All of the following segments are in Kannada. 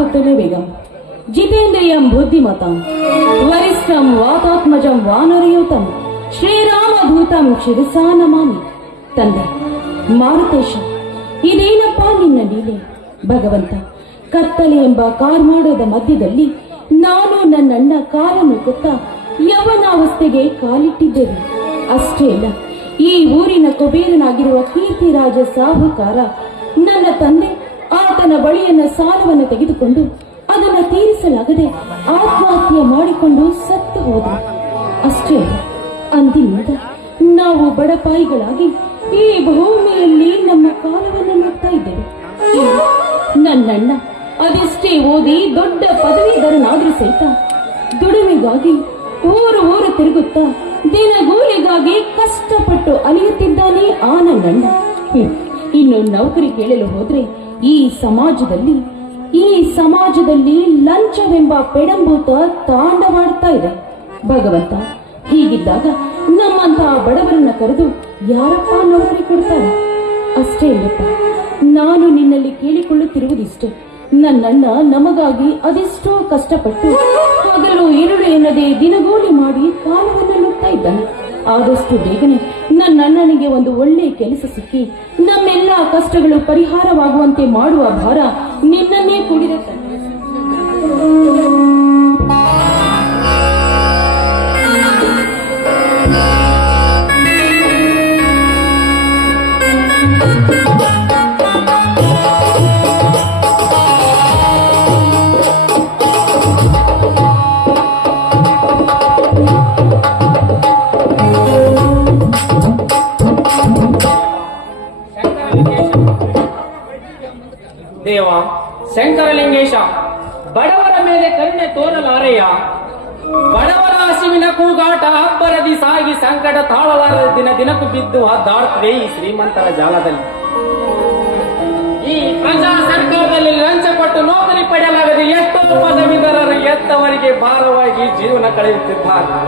ಕತ್ತಲೇ ಬೇಗಂ. ಜಿತೇಂದ್ರಿಯಂ ಬುದ್ಧಿಮತಂ, ವರಿಷ್ಠಂ ವಾತಾತ್ಮಜಂ ವಾನರಯೂತಂ ಶ್ರೀರಾಮಭೂತಂ ಶಿರಸಾ ನಮಾಮಿ. ತಂದೆ, ಮಾರುತೇಶ, ಇದೇನಪ್ಪ ನಿನ್ನ ಲೀಲೆ? ಭಗವಂತ, ಕತ್ತಲೆ ಎಂಬ ಕಾರ್ಮಾಡದ ಮಧ್ಯದಲ್ಲಿ ನಾನು ನನ್ನಣ್ಣ ಕಾರನ್ನು ಕೊತ್ತ ಯವನಾವಸ್ಥೆಗೆ ಕಾಲಿಟ್ಟಿದ್ದೇವೆ ಅಷ್ಟೇ ಅಲ್ಲ, ಈ ಊರಿನ ಕುಬೇರನಾಗಿರುವ ಕೀರ್ತಿರಾಜ ಸಾಹುಕಾರ, ನನ್ನ ತಂದೆ ಆತನ ಬಳಿಯನ್ನ ಸಾಲವನ್ನು ತೆಗೆದುಕೊಂಡು ಅದನ್ನ ತೀರಿಸಲಾಗದೆ ಆತ್ಮಹತ್ಯೆ ಮಾಡಿಕೊಂಡು ಸತ್ತು ಹೋದ ಅಷ್ಟೇ ಅಂದಿನಿಂದ ನಾವು ಬಡಪಾಯಿಗಳಾಗಿ ಈ ಭೂಮಿಯಲ್ಲಿ ನಮ್ಮ ಕಾಲವನ್ನು ನೋಡ್ತಾ ಇದ್ದೇವೆ ನನ್ನಣ್ಣ ಅದೆಷ್ಟೇ ಓದಿ ದೊಡ್ಡ ಪದವೀಧರನಾದ್ರೂ ಸಹಿತ ದುಡಿಮೆಗಾಗಿ ಊರು ಊರು ತಿರುಗುತ್ತಾ ದಿನಗೂಲಿಗಾಗಿ ಕಷ್ಟಪಟ್ಟು ಅಲಿಯುತ್ತಿದ್ದಾನೆ ಆ ನನ್ನಣ್ಣ. ಇನ್ನು ನೌಕರಿ ಕೇಳಲು ಹೋದ್ರೆ ಈ ಸಮಾಜದಲ್ಲಿ ಈ ಸಮಾಜದಲ್ಲಿ ಲಂಚವೆಂಬ ಪೆಡಂಭೂತ ತಾಂಡವಾಡ್ತಾ ಇದೆ. ಭಗವಂತ ಹೀಗಿದ್ದಾಗ ನಮ್ಮಂತಹ ಬಡವರನ್ನ ಕರೆದು ಯಾರಪ್ಪ ನೌಕರಿ ಕೊಡ್ತಾರೆ? ಅಷ್ಟೇ ಇಲ್ಲಪ್ಪ, ನಾನು ನಿನ್ನಲ್ಲಿ ಕೇಳಿಕೊಳ್ಳುತ್ತಿರುವುದಿಷ್ಟು, ನನ್ನನ್ನ ನಮಗಾಗಿ ಅದೆಷ್ಟೋ ಕಷ್ಟಪಟ್ಟು ಹಗಲು ಇರುಳು ಎನ್ನದೆ ದಿನಗೂಲಿ ಮಾಡಿ ಕಾಲವನ್ನು ನುಗ್ತಾ ಇದ್ದಾನೆ. ಆದಷ್ಟು ಬೇಗನೆ ನನ್ನಣ್ಣನಿಗೆ ಒಂದು ಒಳ್ಳೆ ಕೆಲಸ ಸಿಕ್ಕಿ ನಮ್ಮೆಲ್ಲ ಕಷ್ಟಗಳು ಪರಿಹಾರವಾಗುವಂತೆ ಮಾಡುವ ಭಾರ ನಿನ್ನನ್ನೇ ಕೂಡಿದ ದೇವ, ಶಂಕರಲಿಂಗೇಶ, ಬಡವರ ಮೇಲೆ ಕರುಣೆ ತೋರಲಾರೆಯ ಬಡವರ ಹಸಿವಿನ ಕೂಗಾಟ ಅಬ್ಬರದಿ ಸಾಗಿ ಸಂಕಟ ತಾಳಲಾರದ ದಿನ ದಿನಕ್ಕೂ ಬಿದ್ದು ದಾಡ್ತದೆ ಈ ಶ್ರೀಮಂತರ ಜಾಲದಲ್ಲಿ. ಈ ಪ್ರಜಾ ಸರ್ಕಾರದಲ್ಲಿ ಲಂಚ ಕೊಟ್ಟು ನೌಕರಿ ಪಡೆಯಲಾಗದೆ ಎಷ್ಟೋ ಪದವೀಧರರು ಎತ್ತವರಿಗೆ ಭಾರವಾಗಿ ಜೀವನ ಕಳೆಯುತ್ತಿದ್ದಾರೆ.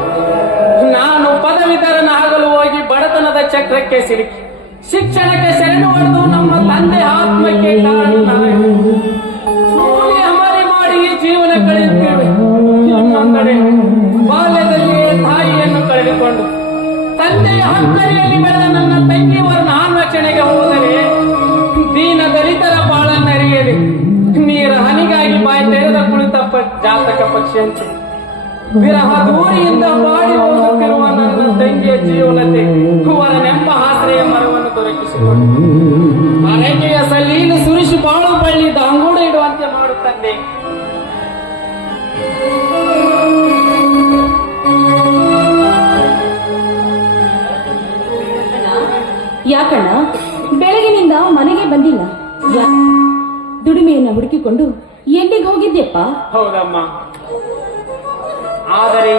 ನಾನು ಪದವೀಧರನಾಗಲು ಹೋಗಿ ಬಡತನದ ಚಕ್ರಕ್ಕೆ ಸಿಲುಕಿ. ಶಿಕ್ಷಣಕ್ಕೆ ಶರಣು ನಮ್ಮ ತಂದೆ ಆತ್ಮಕ್ಕೆ ಕಾರಣನಾಗಿ ಬಾಲ್ಯದಲ್ಲಿಯೇ ತಾಯಿಯನ್ನು ಕಳೆದುಕೊಂಡು ತಂದೆಯ ಹಂತರಿಯಲ್ಲಿ ಬೆಳೆದ ನನ್ನ ತಂಗಿಯವರು ನಾನು ರಕ್ಷಣೆಗೆ ಹೋದರೆ ದೀನ ದಲಿತರ ಬಾಳನ್ನರಿಯಲಿ ನೀರ ಹನಿಗಾಗಿ ಬಾಯಿ ತೆರೆದ ಕುಳಿತ ಪ- ಜಾತಕ ಪಕ್ಷಿಯಂತೆ. ವಿರಹ ದೂರಿಯಿಂದ ಬಾಡಿ ಹೋಗುತ್ತಿರುವ ನನ್ನ ತಂಗಿಯ ಜೀವನತೆ ಕುವರ ನೆಂಪ ಆಶ್ರಯ ಮರವನ್ನು ದೊರಕಿಸಿಕೊಂಡು. ಆ ಸಲೀನ ಸುರಿಸಿ ಬಾಳು ಬಳ್ಳಿ ದಾಂಗೂಡ ಇಡುವಂತೆ ಮಾಡುತ್ತಂದೆ ಯಾಕಣ್ಣ ಬೆಳಗಿನಿಂದ ಮನೆಗೆ ಬಂದಿಲ್ಲ. ದುಡಿಮೆಯನ್ನ ಹುಡುಕಿಕೊಂಡು ಎಲ್ಲಿಗೆ ಹೋಗಿದ್ದೆಪ್ಪ ಹೌದಮ್ಮ. ಆದರೆ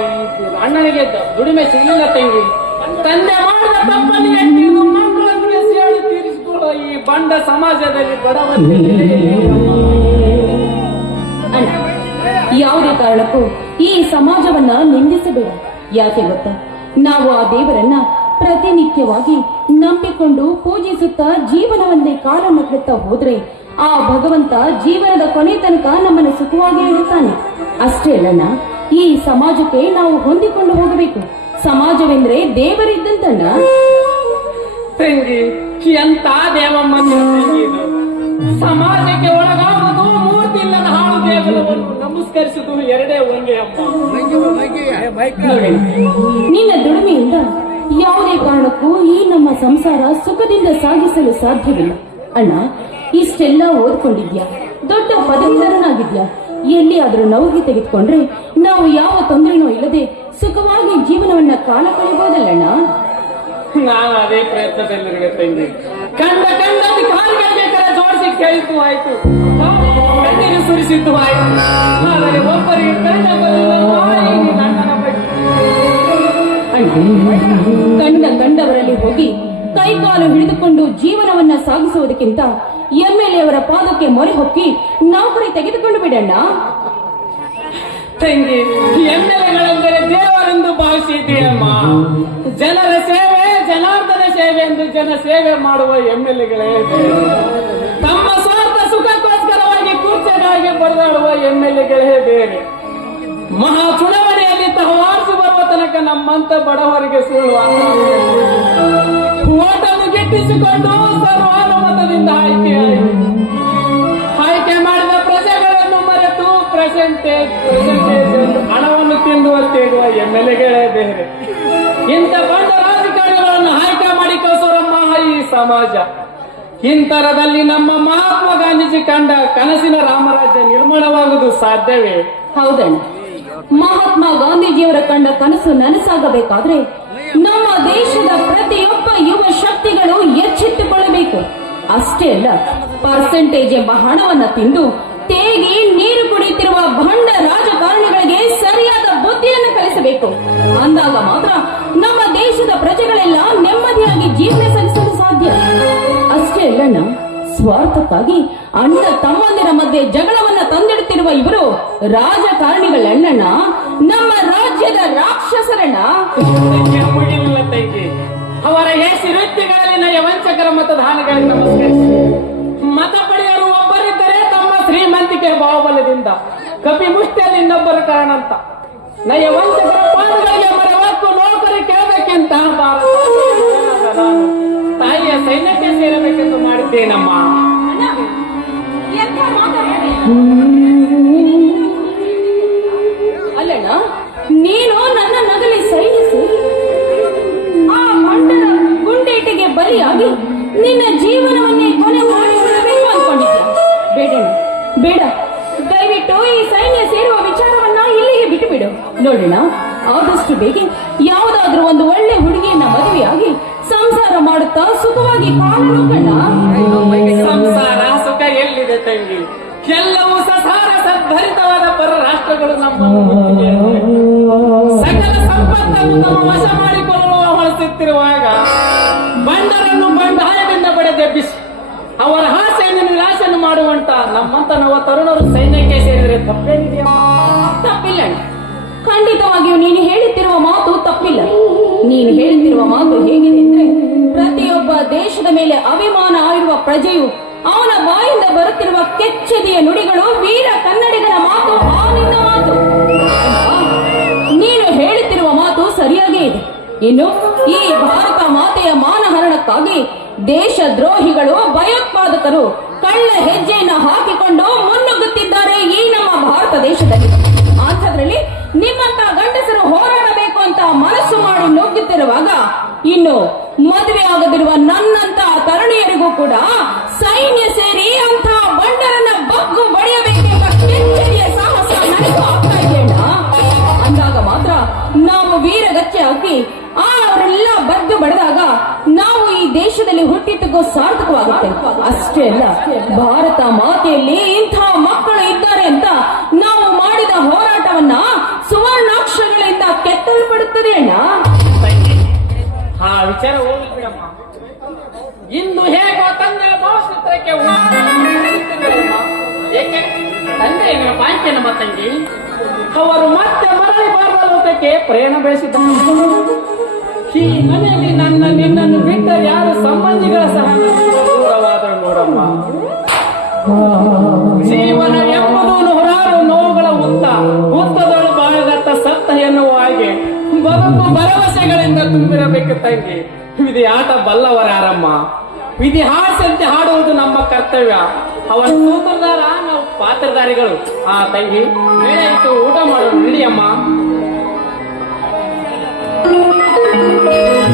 ಅಣ್ಣನಿಗೆ ದುಡಿಮೆ ಸಿಗಲಿಲ್ಲ ತಂಗಿ. ತಂದೆ ಮಾಡಿದ ತಪ್ಪನ್ನು ಈ ಬಂಡ ಸಮಾಜದಲ್ಲಿ ಅಣ್ಣ ಯಾವುದೇ ಕಾರಣಕ್ಕೂ ಈ ಸಮಾಜವನ್ನ ನಿಂದಿಸಬೇಡ. ಯಾಕೆ ಗೊತ್ತಾ? ನಾವು ಆ ದೇವರನ್ನ ಪ್ರತಿನಿತ್ಯವಾಗಿ ನಂಬಿಕೊಂಡು ಪೂಜಿಸುತ್ತಾ ಜೀವನವನ್ನೇ ಕಾಲ ಕಟ್ತಾ ಹೋದ್ರೆ ಆ ಭಗವಂತ ಜೀವನದ ಕೊನೆ ತನಕ ನಮ್ಮನ್ನು ಸುಖವಾಗಿ ಇಡುತ್ತಾನೆ. ಅಷ್ಟೇ ಅಲ್ಲ ಈ ಸಮಾಜಕ್ಕೆ ನಾವು ಹೊಂದಿಕೊಂಡು ಹೋಗಬೇಕು. ಸಮಾಜವೆಂದ್ರೆ ದೇವರಿದ್ದಂತಣ್ಣ. ತಂಗಿ ಎಂತ ದೇವಮ್ಮ. ಸಮಾಜಕ್ಕೆ ಒಳಗಾಗುವುದು ಮೂರ್ತಿ ಇಲ್ಲದ ಹಾಳು ದೇವರವನ್ನು ನಮಸ್ಕರಿಸುವುದು ಎರಡೇ ಒಂದೇ ಅಪ್ಪ. ನಿನ್ನ ದುಡಿಮೆಯಿಂದ ಯಾವುದೇ ಕಾರಣಕ್ಕೂ ಈ ನಮ್ಮ ಸಂಸಾರ ಸುಖದಿಂದ ಸಾಗಿಸಲು ಸಾಧ್ಯವಿಲ್ಲ. ಅಣ್ಣ, ಇಷ್ಟೆಲ್ಲ ಓದ್ಕೊಂಡಿದ್ಯಾ? ದೊಡ್ಡ ಪದವೀಧರನಾಗಿದ್ಯಾ? ಎಲ್ಲಿ ಆದ್ರೂ ನೋವಿಗೆ ತೆಗೆದುಕೊಂಡ್ರೆ ನಾವು ಯಾವ ತೊಂದರೆನೂ ಇಲ್ಲದೆ ಸುಖವಾಗಿ ಜೀವನವನ್ನ ಕಾಲ ಕಳಿಬಹುದಲ್ಲಣ್ಣ ನಾನು ಅದೇ ಪ್ರಯತ್ನದಲ್ಲಿ ಆಯ್ತು. ಆಯ್ತು. ಆದರೆ ಒಬ್ಬರಿಗೆ ಕಂಡ ಕಂಡವರಲ್ಲಿ ಹೋಗಿ ಕೈಕಾಲು ಹಿಡಿದುಕೊಂಡು ಜೀವನವನ್ನ ಸಾಗಿಸುವುದಕ್ಕಿಂತ ಎಂ ಎಲ್ ಅವರ ಪಾದಕ್ಕೆ ಮೊರೆ ಹೊಕ್ಕಿ ನೌಕರಿ ತೆಗೆದುಕೊಂಡು ಬಿಡಣ್ಣ. ತಂಗಿ, ಎಮ್ಮೆಲೆಗಳೆಂದರೆ ದೇವರೆಂದು ಭಾವಿಸಿದೆಯಮ್ಮ ಜನರ ಸೇವೆ, ಜನಾರ್ದನ ಸೇವೆ ಎಂದು ಜನ ಸೇವೆ ಮಾಡುವ ಎಂಎಲ್ಎಗಳೇ ತಮ್ಮ ಸ್ವಾರ್ಥ ಸುಖಕ್ಕೋಸ್ಕರವಾಗಿ ಕೂರ್ಚೆಗಾಗಿ ಬರೆದಾಡುವ ಎಂ ಎಲ್ ಎಗಳೇ ಬೇರೆ. ಮಹಾ ಚುನಾವಣೆಯಲ್ಲಿ ಬರುವ ತನಕ ನಮ್ಮಂತ ಬಡವರಿಗೆ ಸುಳ್ಳು ಓಟನ್ನು ಗಿಟ್ಟಿಸಿಕೊಂಡು ಸರ್ವಾನುಮತದಿಂದ ಆಯ್ಕೆ ಆಯ್ಕೆ ಮಾಡಿದ ಪ್ರಜೆಗಳನ್ನು ಮರೆತು ಪ್ರೆಸೆಂಟೇಜ್ ಹಣವನ್ನು ತಿಂದುವಂತೆ ತೇಗುವ ಎಂ ಎಲ್ ಎಗಳೇ ಬೇರೆ. ಇಂಥ ಬಂಡ ರಾಜಕಾರಣಿಗಳನ್ನು ಆಯ್ಕೆ ಮಾಡಿ ಕಳಿಸೋರಮ್ಮ ಈ ಸಮಾಜ. ಇಂತರದಲ್ಲಿ ನಮ್ಮ ಮಹಾತ್ಮ ಗಾಂಧೀಜಿ ಕಂಡ ಕನಸಿನ ರಾಮರಾಜ್ಯ ನಿರ್ಮಾಣವಾಗುವುದು ಸಾಧ್ಯವೇ? ಹೌದಣ್ಣ. ಮಹಾತ್ಮ ಗಾಂಧೀಜಿಯವರ ಕಂಡ ಕನಸು ನನಸಾಗಬೇಕಾದ್ರೆ ನಮ್ಮ ದೇಶದ ಪ್ರತಿಯೊಬ್ಬ ಯುವ ಶಕ್ತಿಗಳು ಎಚ್ಚೆತ್ತುಕೊಳ್ಳಬೇಕು. ಅಷ್ಟೇ ಅಲ್ಲ, ಪರ್ಸೆಂಟೇಜ್ ಎಂಬ ಹಣವನ್ನ ತಿಂದು ತೇಗಿ ನೀರು ಕುಡಿಯುತ್ತಿರುವ ಭಂಡ ರಾಜಕಾರಣಿಗಳಿಗೆ ಸರಿಯಾದ ಬುದ್ಧಿಯನ್ನು ಕಲಿಸಬೇಕು. ಅಂದಾಗ ಮಾತ್ರ ನಮ್ಮ ದೇಶದ ಪ್ರಜೆಗಳೆಲ್ಲ ನೆಮ್ಮದಿಯಾಗಿ ಜೀವನ ಸಲ್ಲಿಸಲು ಸಾಧ್ಯ. ಅಷ್ಟೇ ಅಲ್ಲಣ್ಣ ಸ್ವಾರ್ಥಕ್ಕಾಗಿ ಅಣ್ಣ ತಮ್ಮಂದಿರ ಮಧ್ಯೆ ಜಗಳವನ್ನ ತಂದಿಡುತ್ತಿರುವ ಇವರು ರಾಜಕಾರಣಿಗಳಣ್ಣಣ್ಣ ನಮ್ಮ ರಾಜ್ಯದ ರಾಕ್ಷಸರಣ್ಣ. ಅವರ ಹೆಸರುತ್ತಿಗಳಲ್ಲಿನ ವಂಚಕರ ಮತದಾನಗಳಿಗೆ ನಮಸ್ಕರಿಸಿ. ಮತ ಪಡೆಯರು ಒಬ್ಬರಿದ್ದರೆ ತಮ್ಮ ಶ್ರೀಮಂತಿಕೆ ಬಾಹುಬಲದಿಂದ. ಕಪಿ ಮುಷ್ಟಿಯಲ್ಲಿ ಇನ್ನೊಬ್ಬರ ಕಾರಣ ಅಂತ ನಯ ವಂಚಕರ ಪಾದಗಳಿಗೆ ಮರೆವಾಕು ನೌಕರಿ மாட்டேனம்மா. ನಮ್ಮಂತ ನಮ್ಮ ತರುಣರು ಸೈನ್ಯಕ್ಕೆ ಸೇರಿದರೆ ತಪ್ಪೇನಿದೆಯಾ? ತಪ್ಪಿಲ್ಲ ಖಂಡಿತವಾಗಿಯೂ ನೀನು ಹೇಳುತ್ತಿರುವ ಮಾತು ತಪ್ಪಿಲ್ಲ. ನೀನು ಹೇಳುತ್ತಿರುವ ಮಾತು ಹೇಗಿದೆ ಪ್ರತಿಯೊಬ್ಬ ದೇಶದ ಮೇಲೆ ಅಭಿಮಾನ ಆಗಿರುವ ಪ್ರಜೆಯು ಅವನ ಬಾಯಿಂದ ಬರುತ್ತಿರುವ ಕೆಚ್ಚದಿಯ ನುಡಿಗಳು ವೀರ ಕನ್ನಡಿಗನ ಮಾತು ನಿನ್ನ ಮಾತು. ನೀನು ಹೇಳುತ್ತಿರುವ ಮಾತು ಸರಿಯಾಗೇ ಇದೆ. ಇನ್ನು ಈ ಭಾರತ ಮಾತೆಯ ಮಾನಹರಣಕ್ಕಾಗಿ ದೇಶ ದ್ರೋಹಿಗಳು ಭಯೋತ್ಪಾದಕರು ಕಳ್ಳ ಹೆಜ್ಜೆಯನ್ನು ಹಾಕಿಕೊಂಡು ಮುನ್ನುಗ್ಗುತ್ತಿದ್ದಾರೆ ಈ ನಮ್ಮ ಭಾರತ ದೇಶದಲ್ಲಿ. ಅಂಥದ್ರಲ್ಲಿ ನಿಮ್ಮಂತ ಗಂಡಸರು ಹೋರಾಡಬೇಕು ಅಂತ ಮನಸ್ಸು ಮಾಡಿ ನುಗ್ಗುತ್ತಿರುವಾಗ ಇನ್ನು ಮದುವೆ ಆಗದಿರುವ ನನ್ನಂತ ತರುಣಿಯರಿಗೂ ಕೂಡ ಸೈನ್ಯ ಸೇರಿ ಅಂತ ಅಷ್ಟೇ ಅಲ್ಲ, ಭಾರತ ಮಾತೆಯಲ್ಲಿ ಇಂಥ ಮಕ್ಕಳು ಇದ್ದಾರೆ ಅಂತ ನಾವು ಮಾಡಿದ ಹೋರಾಟವನ್ನ ಸುವರ್ಣಾಕ್ಷರಗಳಿಂದ ಕೆತ್ತಲ್ಪಡುತ್ತದೆ ಅಣ್ಣ? ಆ ವಿಚಾರ ಇಂದು ಹೇಗೋ ತಂದೆ ಭಾವಚಿತ್ರಕ್ಕೆ. ಏಕೆ? ತಂದೆ ಪಾಂಚೆ ನಮ್ಮ ತಂಗಿ? ಅವರು ಮತ್ತೆ ಮರಳಿ ಬರುವ ಲೋಕಕ್ಕೆ ಪ್ರಯಾಣ ಬೆಳೆಸಿದ್ದ ಈ ಮನೆಯಲ್ಲಿ ನನ್ನ ನಿನ್ನನ್ನು ಬಿಟ್ಟ ಯಾರು ಸಂಬಂಧಿಗಳ ಸಹ ನೋಡಮ್ಮ ಜೀವನ ಎಂಬುದು ನೂರಾರು ನೋವುಗಳ ಉತ್ತ ಉತ್ತದಳು ಬಾಳಗತ್ತ ಸತ್ತ ಎನ್ನುವ ಹಾಗೆ ಬದುಕು ಭರವಸೆಗಳಿಂದ ತುಂಬಿರಬೇಕು ತಂಗಿ. ವಿಧಿ ಆಟ ಬಲ್ಲವರಾರಮ್ಮ. ವಿಧಿ ಹಾಸಂತೆ ಹಾಡುವುದು ನಮ್ಮ ಕರ್ತವ್ಯ. ಅವರ ಸೂತ್ರದಾರ ನಾವು ಪಾತ್ರಧಾರಿಗಳು. ಆ ತಂಗಿ ಇತ್ತು ಊಟ ಮಾಡೋಣ ನಡಿಯಮ್ಮ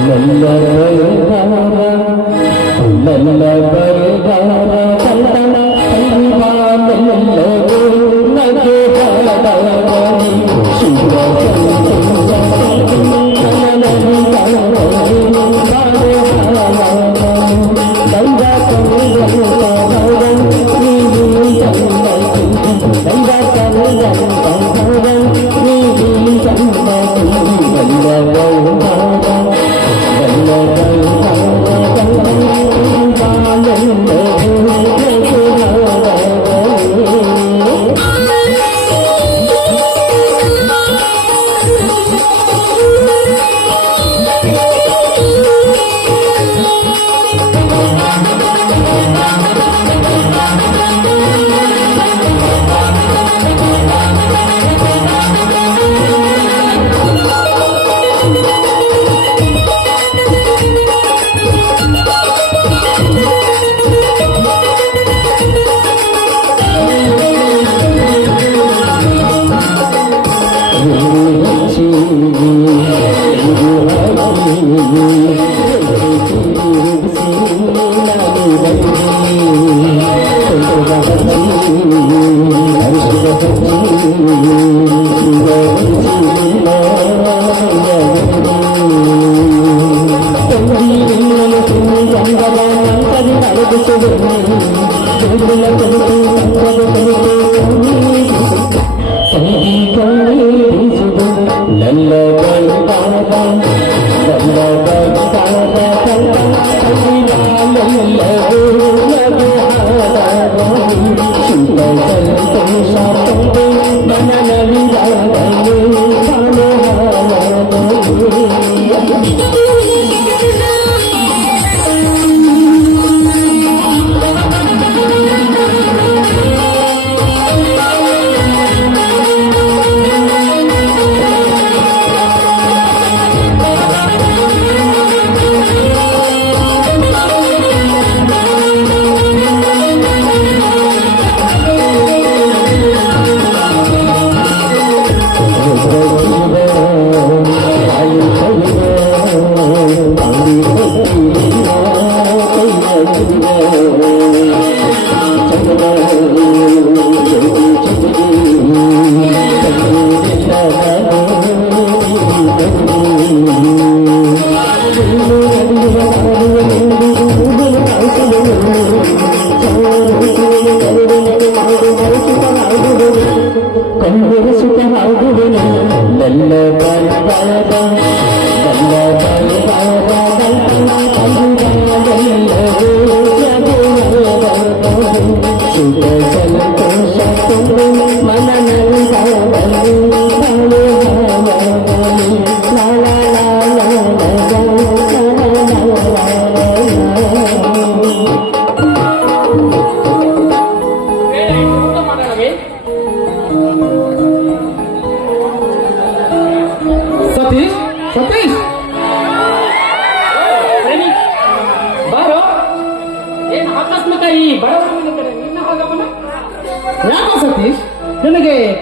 ಲಲ್ಲ మెల్ల బరుదార చల్లన అల్వా మెల్ల గుణగే పడవని శుభ Oh, చదువుతున్న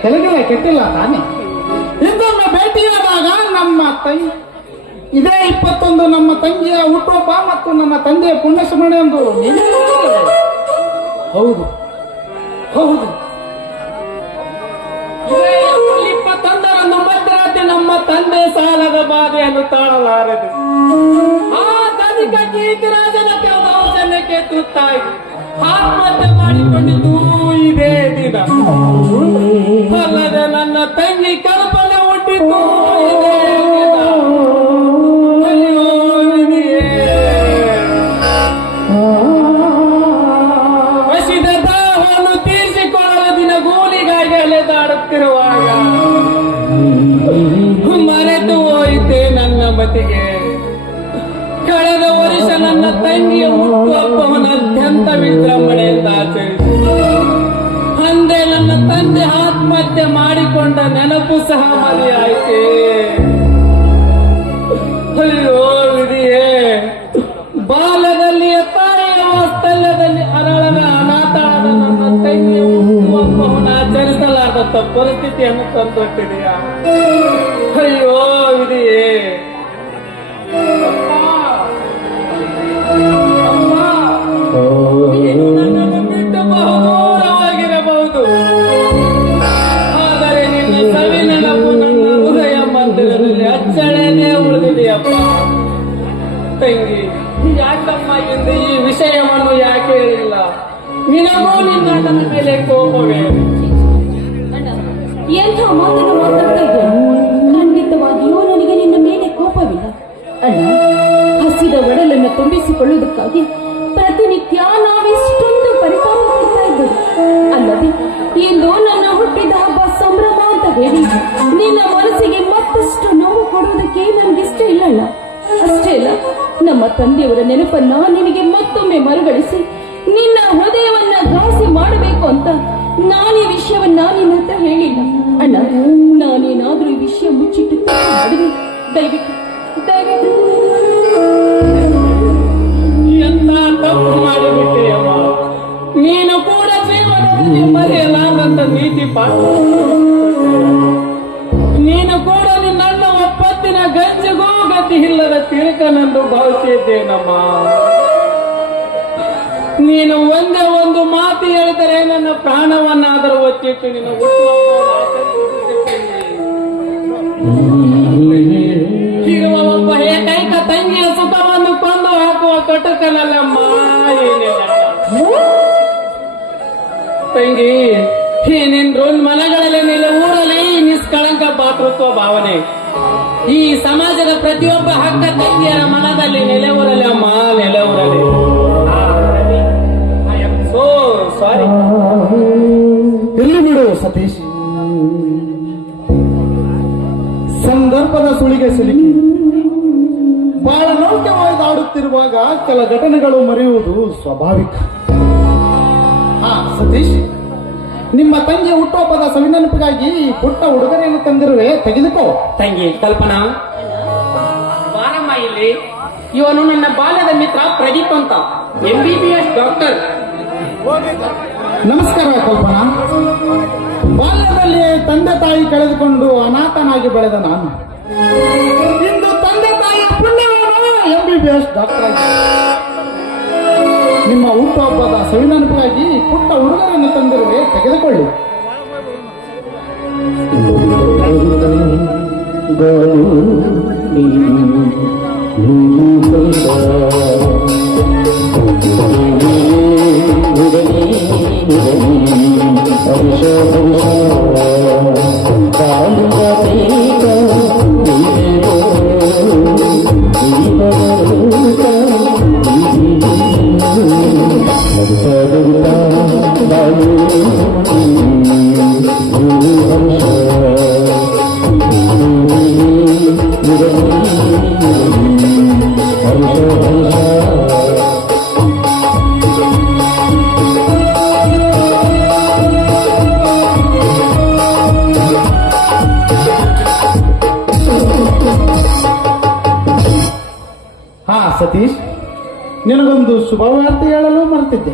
ತಲೆಗೆಲೆ ಕೆಟ್ಟಿಲ್ಲ ತಾನೆ. ಇದೊಮ್ಮೆ ಭೇಟಿಯಾದಾಗ ನಮ್ಮ ತಂಗಿ, ಇದೇ ಇಪ್ಪತ್ತೊಂದು ನಮ್ಮ ತಂಗಿಯ ಹುಟ್ಟುಹಬ್ಬ ಮತ್ತು ನಮ್ಮ ತಂದೆಯ ಪುಣ್ಯಸ್ಮರಣೆ ಎಂದು ಹೌದು ಹೌದು. ಇಪ್ಪತ್ತೊಂದರಂದು ನಮ್ಮ ತಂದೆ ಸಾಲದ ಬಾಧೆಯನ್ನು ತಾಳಲಾರದು. ಆ ಧನಿಕ ಕೀರ್ತಿರಾಜನ ಜನಕ್ಕೆ ತುತ್ತಾಗಿ. ಆತ್ಮಹತ್ಯೆ ಮಾಡಿಕೊಂಡಿದ್ದು ಇದೇ ದಿನ ಅಲ್ಲದೆ ನನ್ನ ತಂಗಿ ಕಲ್ಪನೆ ಹುಟ್ಟಿದ್ದು ಇದೇ ದಿನ. ಹಸಿದ ದಾಹವನ್ನು ತೀರಿಸಿಕೊಳ್ಳಲು ದಿನಗೂಲಿಗಾಗಿ ಅಲೆದಾಡುತ್ತಿರುವಾಗ ಮರೆತು ಹೋಯಿತೆ ನನ್ನ ಮತಿಗೆ. ಕಳೆದ ವರ್ಷ ನನ್ನ ತಂಗಿಯ ಹುಟ್ಟುಹಬ್ಬವನ್ನು ಅತ್ಯಂತ ವಿಜೃಂಭಣೆಯಿಂದ ಆಚರಿಸಿ. ಅಂದೇ ನನ್ನ ತಂದೆ ಆತ್ಮಹತ್ಯೆ ಮಾಡಿಕೊಂಡ ನೆನಪು ಸಹ ಮರೆಯಾಯಿತೆ ಅಯ್ಯೋ ವಿಧಿಯೇ. ಬಾಲ್ಯದಲ್ಲಿ ತಾಯಿಯ ವಾಸ್ತಲ್ಯದಲ್ಲಿ ಅರಳನ ಅನಾಥಾದ ನನ್ನ ತಂಗಿಯ ಹುಟ್ಟುಹಬ್ಬವನ್ನು ಆಚರಿಸಲಾರದ ಪರಿಸ್ಥಿತಿಯನ್ನು ತಂದೊಟ್ಟಿದೆಯಾ? ಅಯ್ಯೋ ವಿಧಿಯೇ. ತಂಗಿ ಯಾಕಮ್ಮ ಎಂದು ಈ ವಿಷಯವನ್ನು ಯಾಕೆ ಹೇಳಿಲ್ಲ? ನಿನಗೂ ನಿನ್ನ ನನ್ನ ಮೇಲೆ ಕೋಪವೇ? ಎಂಥ ಮಾತನ್ನು ಮಾತಾಡ್ತಾ ಖಂಡಿತವಾಗಿಯೂ ನನಗೆ ನಿನ್ನ ಮೇಲೆ ಕೋಪವಿಲ್ಲ. ಅಣ್ಣ, ಹಸಿದ ಒಡಲನ್ನು ತುಂಬಿಸಿಕೊಳ್ಳುವುದಕ್ಕಾಗಿ ಪ್ರತಿನಿತ್ಯ ನಾವೆಷ್ಟೊಂದು ಇದ್ದೇವೆ. ಅಲ್ಲದೆ, ಇಂದು ನನ್ನ ಹುಟ್ಟಿದ ಹಬ್ಬ ಸಂಭ್ರಮ ಅಂತ ಹೇಳಿ ನಿನ್ನ ಮನಸ್ಸಿಗೆ ಮತ್ತಷ್ಟು ನೋವು ಕೊಡುವುದಕ್ಕೆ ನನಗಿಷ್ಟ ಇಲ್ಲಣ್ಣ ಅಷ್ಟೇ ಅಲ್ಲ ನಮ್ಮ ತಂದೆಯವರ ನೆನಪನ್ನ ನಿನಗೆ ಮತ್ತೊಮ್ಮೆ ಮರುಗಳಿಸಿ, ನಿನ್ನ ಹೃದಯವನ್ನ ದಾಸಿ ಮಾಡಬೇಕು ಅಂತ ನಾನು ಈ ವಿಷಯವನ್ನ ನಿನ್ನ ಹತ್ರ ಹೇಳಿಲ್ಲ. ಅಣ್ಣ, ನಾನೇನಾದ್ರೂ ಈ ವಿಷಯ ಮುಚ್ಚಿಟ್ಟು ಮಾಡಿದೆ ದಯವಿಟ್ಟು ದಯವಿಟ್ಟು. ತಿಳುಕನೆಂದು ಭಾವಿಸಿದ್ದೇನಮ್ಮ? ನೀನು ಒಂದೇ ಒಂದು ಮಾತು ಹೇಳಿದರೆ ನನ್ನ ಪ್ರಾಣವನ್ನಾದರೂ ಒತ್ತಿಟ್ಟು ನಿನ್ನ ಇರುವ ಒಬ್ಬ ಏಕೈಕ ತಂಗಿಯ ಸುಖವನ್ನು ಕೊಂದು ಹಾಕುವ ಕಟುಕನಲ್ಲಮ್ಮ. ತಂಗಿ ಈ ನಿನ್ ಮನಗಳಲ್ಲಿ ನಿಲ್ಲ ಊರಲ್ಲಿ ನಿಷ್ಕಳಂಕ ಪಾತ್ರತ್ವ ಭಾವನೆ. ಈ ಸಮಾಜದ ಪ್ರತಿಯೊಬ್ಬ ಹಕ್ಕ ತಂಗಿಯರ ಮನದಲ್ಲಿ ನೆಲೆಯೂರಲಿ ಅಮ್ಮ ನೆಲೆಯೂರಲಿ. ಸೋ ಸಾರಿ ಎಲ್ಲಿ ಬಿಡು ಸತೀಶ್. ಸಂದರ್ಭದ ಸುಳಿಗೆ ಸಿಲುಕಿ. ಬಹಳ ನೌಕ್ಯವಾಗಿ ಆಡುತ್ತಿರುವಾಗ ಕೆಲ ಘಟನೆಗಳು ಮರೆಯುವುದು ಸ್ವಾಭಾವಿಕ. ಹಾ ಸತೀಶ್. ನಿಮ್ಮ ತಂಗಿ ಹುಟ್ಟುಹಬ್ಬದ ಸವಿನೆನಪಿಗಾಗಿ ಪುಟ್ಟ ಉಡುಗೊರೆಯನ್ನು ತಂದಿರುವೆ, ತೆಗೆದುಕೋ. ತಂಗಿ, ಕಲ್ಪನಾ. ಬಾರಮ್ಮ ಇಲ್ಲಿ. ಇವನು ನನ್ನ ಬಾಲ್ಯದ ಮಿತ್ರ ಪ್ರದೀಪ್ ಅಂತ. ಎಂಬಿಬಿಎಸ್ ಡಾಕ್ಟರ್ ನಮಸ್ಕಾರ, ಕಲ್ಪನಾ. ಬಾಲ್ಯದಲ್ಲಿ ತಂದೆ ತಾಯಿ ಕಳೆದುಕೊಂಡು ಅನಾಥನಾಗಿ ಬೆಳೆದ ನಾನು. ಇಂದು ತಂದೆ ತಾಯಿ ಪುಣ್ಯವನ್ನು ಎಂಬಿಬಿಎಸ್ ಡಾಕ್ಟರ್ ನಿಮ್ಮ ಹುಟ್ಟುಹಬ್ಬದ ಸವಿನೆನಪಿಗಾಗಿ ಪುಟ್ಟ ಉಡುಗೊರೆಯನ್ನು ತಂದಿರುವೆ ತೆಗೆದುಕೊಳ್ಳಿ. ಸತೀಶ್ ನಿನಗೊಂದು ಶುಭವಾರ್ತೆ ಹೇಳಲು ಮರೆತಿದ್ದೆ.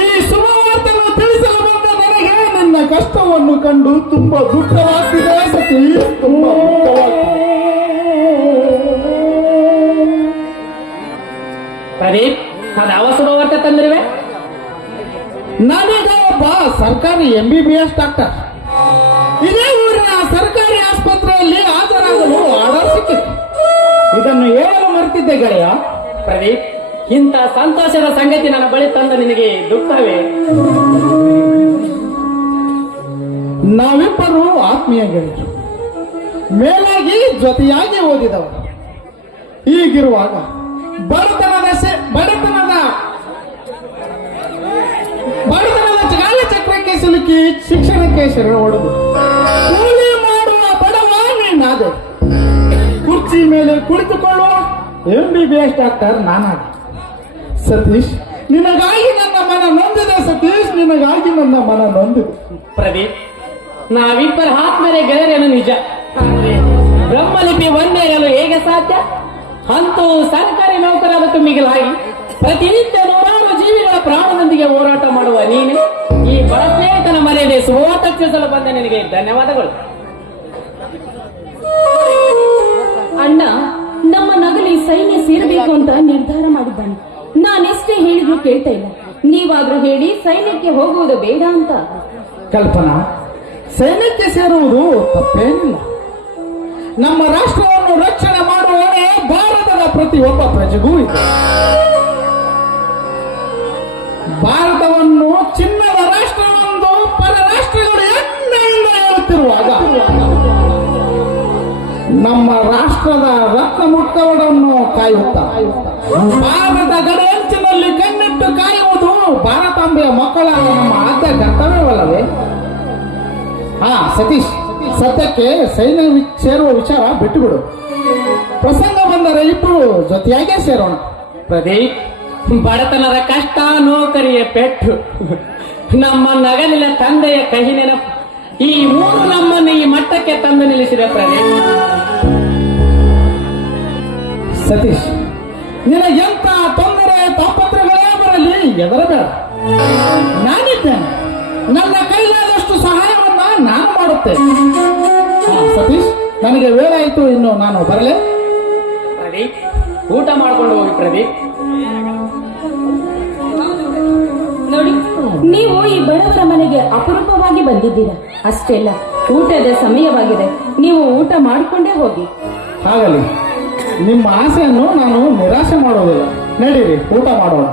ಈ ಶುಭವಾರ್ತೆಯನ್ನು ತಿಳಿಸಲು ಬಂದ ನನಗೆ ನಿನ್ನ ಕಷ್ಟವನ್ನು ಕಂಡು ತುಂಬಾ ದುಃಖವಾಗ್ತಿದೆ ಸತೀಶ್ ತುಂಬಾ ದುಃಖವಾಗ್ತಿದೆ. ಪ್ರದೀಪ್ ನಾನು ಯಾವ ಶುಭವಾರ್ತೆ ತಂದಿರುವೆ? ನನಗೆ ಒಬ್ಬ ಸರ್ಕಾರಿ M B B S doctor ಇದೇ ಊರಿನ ಸರ್ಕಾರಿ ಆಸ್ಪತ್ರೆಯಲ್ಲಿ ಹಾಜರಾಗಲು ಆರ್ಡರ್ ಸಿಕ್ಕಿತು ಇದನ್ನು ಹೇಳಲು ಮರೆತಿದ್ದೆ ಗೆಳೆಯ. ಪ್ರದೀಪ್, ಇಂಥ ಸಂತೋಷದ ಸಂಗತಿ ನನ್ನ ಬಳಿ ತಂದ ನಿನಗೆ ದುಃಖವೇ? ನಾವಿಬ್ಬರು ಆತ್ಮೀಯ ಗೆಳೆಯರು. ಮೇಲಾಗಿ ಜೊತೆಯಾಗಿ ಓದಿದವರು. ಹೀಗಿರುವಾಗ ಬಡತನದ ಬಡತನದ ಬಡತನದ ಜಾಲ ಚಕ್ರಕ್ಕೆ ಸಿಲುಕಿ ಶಿಕ್ಷಣಕ್ಕೆ ಶರಣ ಹೊಡೆದು ಕೂಲಿ ಮಾಡುವ ಬಡವ ನೀನಾದೆ ಕುರ್ಚಿ ಮೇಲೆ ಕುಳಿತುಕೊಳ್ಳುವ M B B S doctor ನಾನಾಗ. Satish, ನಿನಗಾಗಿ ನನ್ನ ಮನ ನೊಂದಿದೆ ಸತೀಶ್, ನಿನಗಾಗಿ ನನ್ನ ಮನ ನೊಂದಿದೆ. ಪ್ರದೀಪ್, ನಾವಿಬ್ಬರ ಮೇಲೆ ಗೆಳೆಯರೇನು ನಿಜ? ಬ್ರಹ್ಮಲಿಪಿ ಒಂದೇ ಇರಲು ಹೇಗೆ ಸಾಧ್ಯ? ಅಂತೂ ಸರ್ಕಾರಿ ನೌಕರರ ಮಿಗಿಲಾಗಿ ಪ್ರತಿನಿತ್ಯ ನೂರಾರು ಜೀವಿಗಳ ಪ್ರಾಣದೊಂದಿಗೆ ಹೋರಾಟ ಮಾಡುವ ನೀನೆ ಈ ಮನೆಯಲ್ಲಿ ಮರ್ಯಾದೆ ಸುವರ್ತಿಸಲು ಬಂದ ನಿನಗೆ ಧನ್ಯವಾದಗಳು. ಅಣ್ಣ ನಮ್ಮ ನಗಲಿ ಸೈನ್ಯ ಸೇರಬೇಕು ಅಂತ ನಿರ್ಧಾರ ಮಾಡಿದ್ದಾನೆ. ನಾನೆಷ್ಟೇ ಹೇಳಿದ್ರು ಕೇಳ್ತಾ ಇಲ್ಲ. ನೀವಾದ್ರೂ ಹೇಳಿ ಸೈನ್ಯಕ್ಕೆ ಹೋಗುವುದು ಬೇಡ ಅಂತ. ಕಲ್ಪನಾ, ಸೈನ್ಯಕ್ಕೆ ಸೇರುವುದು ತಪ್ಪೇನಿಲ್ಲ. ನಮ್ಮ ರಾಷ್ಟ್ರವನ್ನು ರಕ್ಷಣೆ ಮಾಡುವ ಭಾರತದ ಪ್ರತಿಯೊಬ್ಬ ಪ್ರಜೆಗೂ ಇದೆ. ಭಾರತವನ್ನು ಚಿನ್ನದ ರಾಷ್ಟ್ರವೆಂದು ಪರ ರಾಷ್ಟ್ರಗಳು ಹೆಮ್ಮೆಯಿಂದ ಹೇಳುತ್ತಿರುವಾಗ ನಮ್ಮ ರಾಷ್ಟ್ರದ ರಕ್ತ ಮುಟ್ಟವನ್ನು ಭಾರತದ ಭಾರತ ಗಡಿಯಂಚಿನಲ್ಲಿ ಕಣ್ಣಿಟ್ಟು ಕಾಯುವುದು ಭಾರತಾಂಬೆಯ ಮಕ್ಕಳ ನಮ್ಮ ಆದ್ಯ ಕರ್ತವ್ಯವಲ್ಲವೇ? ಹಾ, ಸತೀಶ್ ಸದ್ಯಕ್ಕೆ ಸೈನ್ಯ ಸೇರುವ ವಿಚಾರ ಬಿಟ್ಟುಬಿಡು. ಪ್ರಸಂಗ ಬಂದರೆ ಇಬ್ಬರು ಜೊತೆಯಾಗೇ ಸೇರೋಣ. ಪ್ರದೀಪ್ ಬಡತನದ ಕಷ್ಟ ನೌಕರಿಯ ಪೆಟ್ಟು. ನಮ್ಮ ನಗಲಿನ ತಂದೆಯ ಕಹಿ ನೆನಪು. ಈ ಮೂರು ನಮ್ಮನ್ನು ಈ ಮಟ್ಟಕ್ಕೆ ತಂದು ನಿಲ್ಲಿಸಿದ ಪ್ರದೀಪ್. ಸತೀಶ್ ಎಂತ ತೊಂದರೆ ತಾಪತ್ರಗಳೇ ಬರಲಿ ಎದರಬೇಡ ನಾನಿದ್ದೇನೆ. ನನ್ನ ಕೈಲಾದಷ್ಟು ಸಹಾಯವನ್ನ ನಾನು ಮಾಡುತ್ತೆ ಸತೀಶ್ ನನಗೆ ವೇಳೆ ಆಯ್ತು ಇನ್ನು ನಾನು ಬರಲೇ? ಪ್ರದೀಪ್ ಊಟ ಮಾಡ್ಕೊಂಡು ಹೋಗಿ ಪ್ರದೀಪ್. ನೋಡಿ ನೀವು ಈ ಬಡವರ ಮನೆಗೆ ಅಪರೂಪವಾಗಿ ಬಂದಿದ್ದೀರಾ. ಅಷ್ಟೇ ಅಲ್ಲ ಊಟದ ಸಮಯವಾಗಿದೆ. ನೀವು ಊಟ ಮಾಡಿಕೊಂಡೇ ಹೋಗಿ. ಆಗಲಿ ನಿಮ್ಮ ಆಸೆಯನ್ನು ನಾನು ನಿರಾಶೆ ಮಾಡೋದಿಲ್ಲ. ನಡೀರಿ ಊಟ ಮಾಡೋಣ.